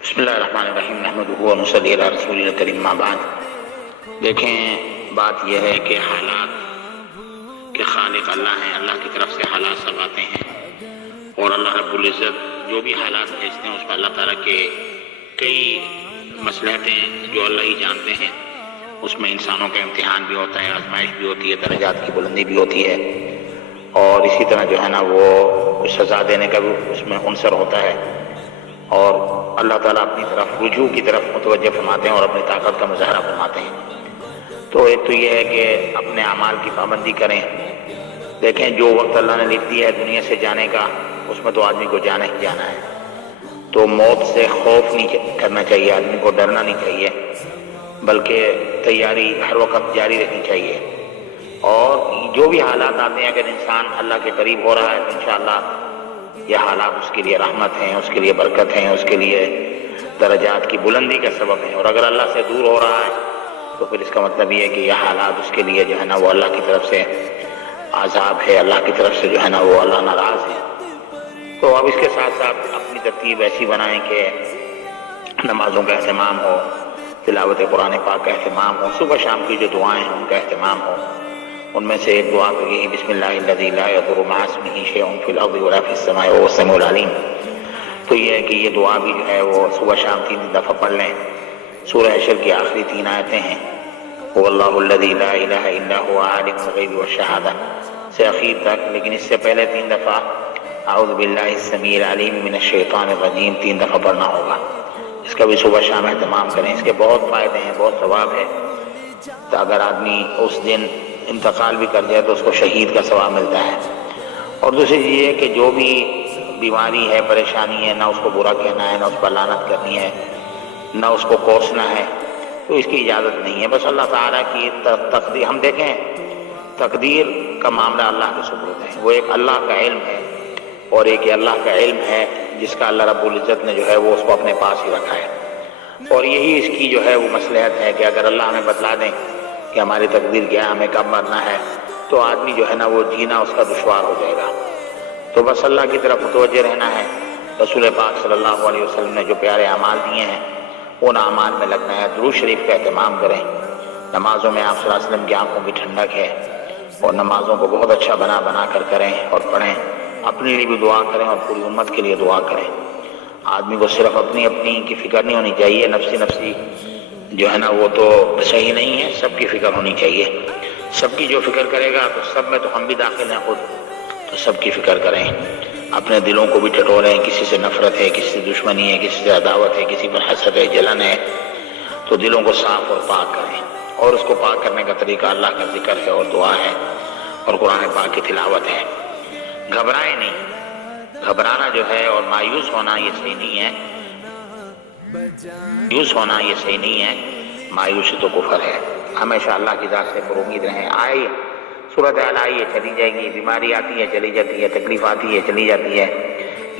بسم اللہ الرحمن الرحیم نحمدہ و نصلی علی رسول الکریم اما بعد۔ دیکھیں، بات یہ ہے کہ حالات کے خالق اللہ ہیں، اللہ کی طرف سے حالات سب آتے ہیں، اور اللہ رب العزت جو بھی حالات بھیجتے ہیں اس میں اللہ تعالیٰ کے کئی مصلحتیں جو اللہ ہی جانتے ہیں، اس میں انسانوں کا امتحان بھی ہوتا ہے، آزمائش بھی ہوتی ہے، درجات کی بلندی بھی ہوتی ہے، اور اسی طرح جو ہے نا وہ سزا دینے کا بھی اس میں عنصر ہوتا ہے، اور اللہ تعالیٰ اپنی طرف رجوع کی طرف متوجہ فرماتے ہیں اور اپنی طاقت کا مظاہرہ فرماتے ہیں۔ تو ایک تو یہ ہے کہ اپنے اعمال کی پابندی کریں۔ دیکھیں، جو وقت اللہ نے لکھ دیا ہے دنیا سے جانے کا، اس میں تو آدمی کو جانا ہی جانا ہے، تو موت سے خوف نہیں کرنا چاہیے، آدمی کو ڈرنا نہیں چاہیے، بلکہ تیاری ہر وقت جاری رہنی چاہیے، اور جو بھی حالات آتے ہیں اگر انسان اللہ کے قریب ہو رہا ہے تو انشاءاللہ یہ حالات اس کے لیے رحمت ہیں، اس کے لیے برکت ہیں، اس کے لیے درجات کی بلندی کا سبب ہیں، اور اگر اللہ سے دور ہو رہا ہے تو پھر اس کا مطلب یہ ہے کہ یہ حالات اس کے لیے جو ہے نا وہ اللہ کی طرف سے عذاب ہے، اللہ کی طرف سے جو ہے نا وہ اللہ ناراض ہے۔ تو اب اس کے ساتھ ساتھ اپنی ترتیب ایسی بنائیں کہ نمازوں کا اہتمام ہو، تلاوت قرآن پاک کا اہتمام ہو، صبح شام کی جو دعائیں ہیں ان کا اہتمام ہو۔ ان میں سے ایک دعا تو یہی بسم اللہ الذی لا یضر مع اسمہ شیء فی الارض ولا فی السماء وهو السمیع العلیم۔ تو یہ ہے کہ یہ دعا بھی جو ہے وہ صبح شام 3 دفعہ پڑھ لیں۔ سورہ حشر کی آخری 3 آیتیں ہیں، هو اللہ الذی لا الہ الا هو عالم الغیب والشہادہ سے اخیر تک، لیکن اس سے پہلے 3 دفعہ اعوذ باللہ السمیع العلیم من الشیطان الرجیم 3 دفعہ پڑھنا ہوگا۔ اس کا بھی صبح شام اہتمام کریں، اس کے بہت فائدے ہیں، بہت ثواب ہے۔ تو اگر آدمی اس دن انتقال بھی کر جائے تو اس کو شہید کا ثواب ملتا ہے۔ اور دوسری چیز یہ ہے کہ جو بھی بیماری ہے، پریشانی ہے، نہ اس کو برا کہنا ہے، نہ اس پر لعنت کرنی ہے، نہ اس کو کوسنا ہے، تو اس کی اجازت نہیں ہے۔ بس اللہ تعالیٰ کی تقدیر، ہم دیکھیں تقدیر کا معاملہ اللہ کے سپرد ہے، وہ ایک اللہ کا علم ہے، اور ایک اللہ کا علم ہے جس کا اللہ رب العزت نے جو ہے وہ اس کو اپنے پاس ہی رکھا ہے، اور یہی اس کی جو ہے وہ مصلحت ہے کہ اگر اللہ ہمیں بتلا دیں کہ ہماری تقدیر کیا ہے، ہمیں کب مرنا ہے، تو آدمی جو ہے نا وہ جینا اس کا دشوار ہو جائے گا۔ تو بس اللہ کی طرف متوجہ رہنا ہے۔ رسول پاک صلی اللہ علیہ وسلم نے جو پیارے اعمال دیے ہیں ان اعمال میں لگنا ہے، درود شریف کا اہتمام کریں۔ نمازوں میں آپ صلی اللہ علیہ وسلم کی آنکھوں کی ٹھنڈک ہے، اور نمازوں کو بہت اچھا بنا بنا کر کریں اور پڑھیں، اپنے لیے بھی دعا کریں اور پوری امت کے لیے دعا کریں۔ آدمی کو صرف اپنی کی فکر نہیں ہونی چاہیے، نفسی جو ہے نا وہ تو صحیح نہیں ہے، سب کی فکر ہونی چاہیے۔ سب کی جو فکر کرے گا تو سب میں تو ہم بھی داخل ہیں خود، تو سب کی فکر کریں، اپنے دلوں کو بھی ٹٹولیں، کسی سے نفرت ہے، کسی سے دشمنی ہے، کسی سے عداوت ہے، کسی پر حسد ہے، جلن ہے، تو دلوں کو صاف اور پاک کریں، اور اس کو پاک کرنے کا طریقہ اللہ کا ذکر ہے اور دعا ہے اور قرآن پاک کی تلاوت ہے۔ گھبرائیں نہیں، گھبرانا جو ہے اور مایوس ہونا یہ صحیح نہیں ہے، مایوسی تو کفر ہے۔ ہمیشہ اللہ کی ذات سے پر امید رہیں۔ آئی صورت حال آئی ہے چلی جائے گی، بیماری آتی ہے چلی جاتی ہے، تکلیف آتی ہے چلی جاتی ہے،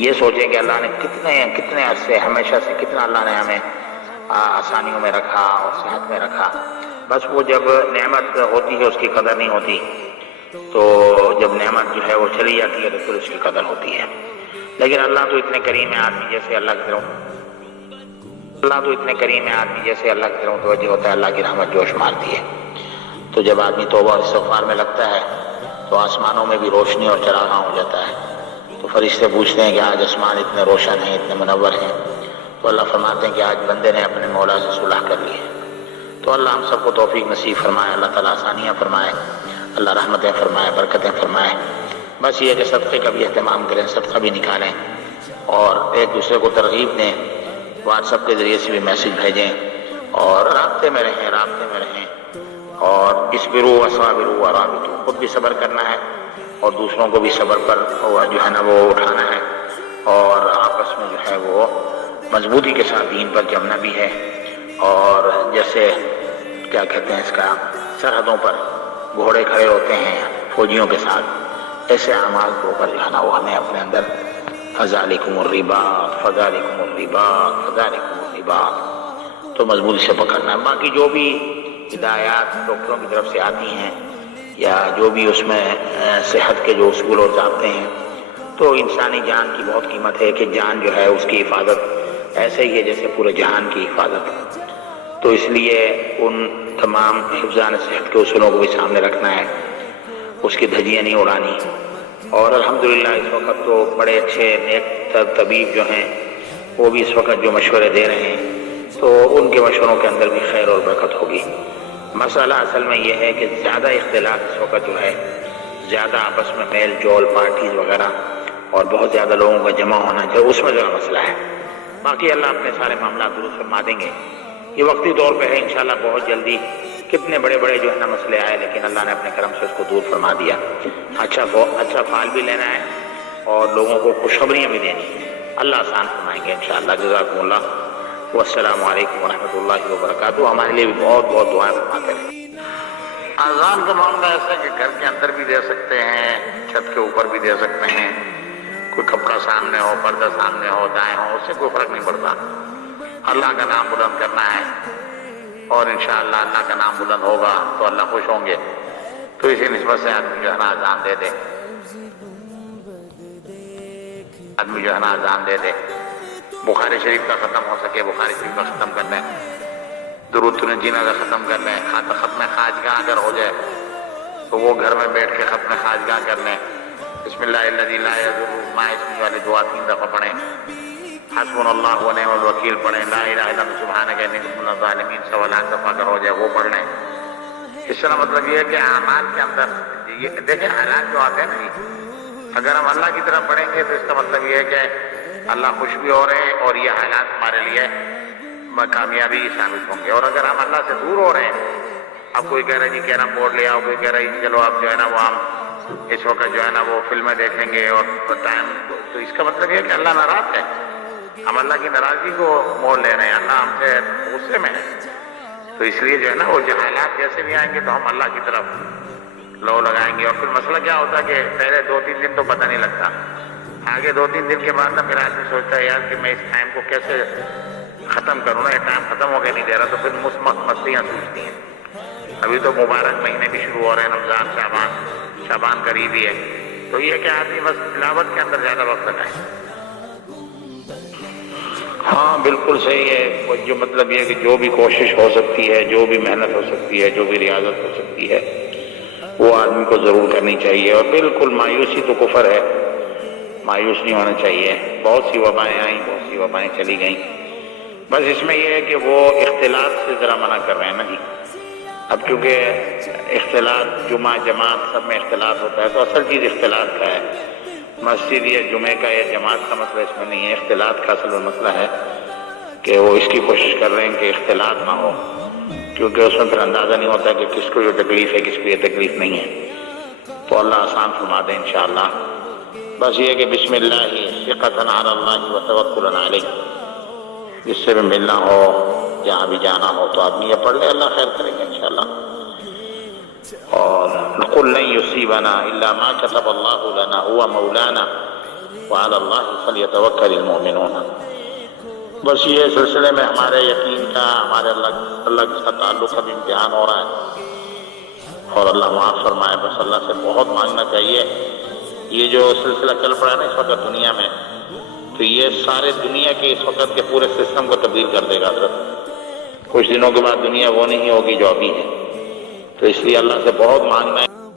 یہ سوچیں کہ اللہ نے کتنے عرصے ہمیشہ سے کتنا اللہ نے ہمیں آسانیوں میں رکھا اور صحت میں رکھا۔ بس وہ جب نعمت ہوتی ہے اس کی قدر نہیں ہوتی، تو جب نعمت جو ہے وہ چلی جاتی ہے تو پھر اس کی قدر ہوتی ہے۔ لیکن اللہ تو اتنے کریم ہے، آدمی جیسے اللہ کی طرف متوجہ ہوتا ہے، اللہ کی رحمت جوش مارتی ہے۔ تو جب آدمی توبہ اور استغفار میں لگتا ہے تو آسمانوں میں بھی روشنی اور چراغاں ہو جاتا ہے، تو فرشتے پوچھتے ہیں کہ آج آسمان اتنے روشن ہیں، اتنے منور ہیں، تو اللہ فرماتے ہیں کہ آج بندے نے اپنے مولا سے صلح کر لی ہے۔ تو اللہ ہم سب کو توفیق نصیب فرمائے، اللہ تعالیٰ آسانیاں فرمائے، اللہ رحمتیں فرمائے، برکتیں فرمائے۔ بس یہ کہ صدقے کا بھی اہتمام کریں، صدقہ بھی نکالیں، اور ایک دوسرے کو ترغیب دیں، واٹس ایپ کے ذریعے سے بھی میسج بھیجیں، اور رابطے میں رہیں، اور اصبروا وصابروا ورابطوا، خود بھی صبر کرنا ہے اور دوسروں کو بھی صبر پر جو ہے نا وہ اٹھانا ہے، اور آپس میں جو ہے وہ مضبوطی کے ساتھ دین پر جمنا بھی ہے۔ اور جیسے کیا کہتے ہیں اس کا، سرحدوں پر گھوڑے کھڑے ہوتے ہیں فوجیوں کے ساتھ، ایسے اعمال کے اوپر جو ہے نا وہ ہمیں اپنے اندر فذالکم الرباط فذالکم الرباط فذالکم الرباط تو مضبوطی سے پکڑنا ہے۔ باقی جو بھی ہدایات ڈاکٹروں کی طرف سے آتی ہیں یا جو بھی اس میں صحت کے جو اصول اور ضابطے ہیں، تو انسانی جان کی بہت قیمت ہے کہ جان جو ہے اس کی حفاظت ایسے ہی ہے جیسے پورے جہان کی حفاظت. تو اس لیے ان تمام حفظان صحت کے اصولوں کو بھی سامنے رکھنا ہے، اس کی دھجیاں نہیں اڑانی. اور الحمدللہ اس وقت تو بڑے اچھے نیک طبیب جو ہیں وہ بھی اس وقت جو مشورے دے رہے ہیں تو ان کے مشوروں کے اندر بھی خیر اور برکت ہوگی. مسئلہ اصل میں یہ ہے کہ زیادہ اختلاط اس وقت جو ہے، زیادہ آپس میں میل جول، پارٹیز وغیرہ اور بہت زیادہ لوگوں کا جمع ہونا چاہیے، اس میں ذرا مسئلہ ہے. باقی اللہ اپنے سارے معاملات درست فرما دیں گے. یہ وقتی طور پہ ہے، انشاءاللہ بہت جلدی کتنے بڑے بڑے جو ہے نا مسئلے آئے، لیکن اللہ نے اپنے کرم سے اس کو دور فرما دیا. اچھا فال بھی لینا ہے اور لوگوں کو خوشخبریاں بھی دینی ہے. اللہ آسان فرمائیں گے انشاءاللہ. جزاکم اللہ. والسلام علیکم ورحمۃ اللہ وبرکاتہ. ہمارے لیے بھی بہت بہت دعائیں فرماتے رہیں. اذان کا معاملہ ایسا ہے کہ گھر کے اندر بھی دے سکتے ہیں، چھت کے اوپر بھی دے سکتے ہیں. کوئی کپڑا سامنے ہو، پردہ سامنے ہو، دائیں ہو، اس سے کوئی فرق نہیں پڑتا. اللہ کا نام بلند کرنا ہے اور انشاءاللہ اللہ کا نام بلند ہوگا تو اللہ خوش ہوں گے. تو اسی نسبت سے آدمی جو ہے نا اذان دے دے، اذان دے دے. بخاری شریف کا ختم ہو سکے بخاری شریف کا ختم کر لیں، درود تنجینا کا ختم کر لیں. ختم خواجگاہ اگر ہو جائے تو وہ گھر میں بیٹھ کے ختم خواجگاہ کر لیں. بسم اللہ الذی لا یضر مع اسمہ والی دعا 3 دفعہ پڑھیں. حسبنا اللہ ونعم الوکیل پڑھیں. لا الہ الا انت سبحانک انی کنت من الظالمین 1,00,000 دفعہ اگر ہو جائے وہ پڑھ لیں. اس طرح مطلب یہ ہے کہ اعمال کے اندر دیکھیں حالات جو آتے ہیں نا، اگر ہم اللہ کی طرف پڑھیں گے تو اس کا مطلب یہ ہے کہ اللہ خوش بھی ہو رہے ہیں اور یہ حالات ہمارے لیے کامیابی ثابت ہوں گے. اور اگر ہم اللہ سے دور ہو رہے ہیں، اب کوئی کہہ رہا ہے جی کیرم بورڈ لے آؤ، کوئی کہہ رہا ہے چلو آپ جو ہے نا وہ ہم اس وقت جو ہے نا وہ فلمیں دیکھیں گے اور ٹائم، تو اس کا مطلب یہ ہے کہ اللہ ناراض ہے. ہم اللہ کی ناراضگی کو مول لے رہے ہیں، اللہ ہم سے غصے میں ہے. تو اس لیے جو ہے نا وہ حالات جیسے بھی آئیں گے تو ہم اللہ کی طرف لو لگائیں گے. اور پھر مسئلہ کیا ہوتا ہے کہ پہلے 2-3 دن تو پتہ نہیں لگتا، آگے 2-3 دن کے بعد نا پھر آدمی سوچتا ہے یار کہ میں اس ٹائم کو کیسے ختم کروں نا، یہ ٹائم ختم ہو کے نہیں دے رہا. تو پھر مستیاں سوچتی ہیں. ابھی تو مبارک مہینے بھی شروع ہو رہے ہیں، رمضان، شعبان قریب ہی ہے. تو یہ کہ آدمی بس تلاوت کے اندر زیادہ وقت لگائے. ہاں بالکل صحیح ہے. جو مطلب یہ کہ جو بھی کوشش ہو سکتی ہے، جو بھی محنت ہو سکتی ہے، جو بھی ریاضت ہو سکتی ہے وہ آدمی کو ضرور کرنی چاہیے. اور بالکل مایوسی تو کفر ہے، مایوس نہیں ہونا چاہیے. بہت سی وبائیں آئیں، بہت سی وبائیں چلی گئیں. بس اس میں یہ ہے کہ وہ اختلاط سے ذرا منع کر رہے ہیں نا جی. اب کیونکہ اختلاط جمعہ جماعت سب میں اختلاط ہوتا ہے تو اصل چیز اختلاط کا ہے. مسجد یا جمعے کا یا جماعت کا مسئلہ اس میں نہیں ہے، اختلاط کا اصل میں مسئلہ ہے کہ وہ اس کی کوشش کر رہے ہیں کہ اختلاط نہ ہو، کیونکہ اس میں پھر اندازہ نہیں ہوتا کہ کس کو یہ تکلیف ہے کس کو یہ تکلیف نہیں ہے. تو اللہ آسان فرما دے انشاءاللہ. بس یہ کہ بسم اللہ ثقۃ علی اللہ وتوکل علیہ، جس سے بھی ملنا ہو جہاں بھی جانا ہو تو آدمی یہ پڑھ لے، اللہ خیر کریں گے انشاءاللہ. اور قل لن یصیبنا الا ما كتب اللہ لنا هو مولانا وعلى اللہ فلیتوکل المؤمنون. بس یہ سلسلے میں ہمارے یقین کا، ہمارے اللہ کے ساتھ تعلق کا بھی امتحان ہو رہا ہے اور اللہ معاف فرمائے. بس اللہ سے بہت مانگنا چاہیے. یہ جو سلسلہ چل پڑا ہے نا اس وقت دنیا میں، تو یہ سارے دنیا کے اس وقت کے پورے سسٹم کو تبدیل کر دے گا حضرت. کچھ دنوں کے بعد دنیا وہ نہیں ہوگی جو ابھی ہے. تو اس لیے اللہ سے بہت مانگنا ہے.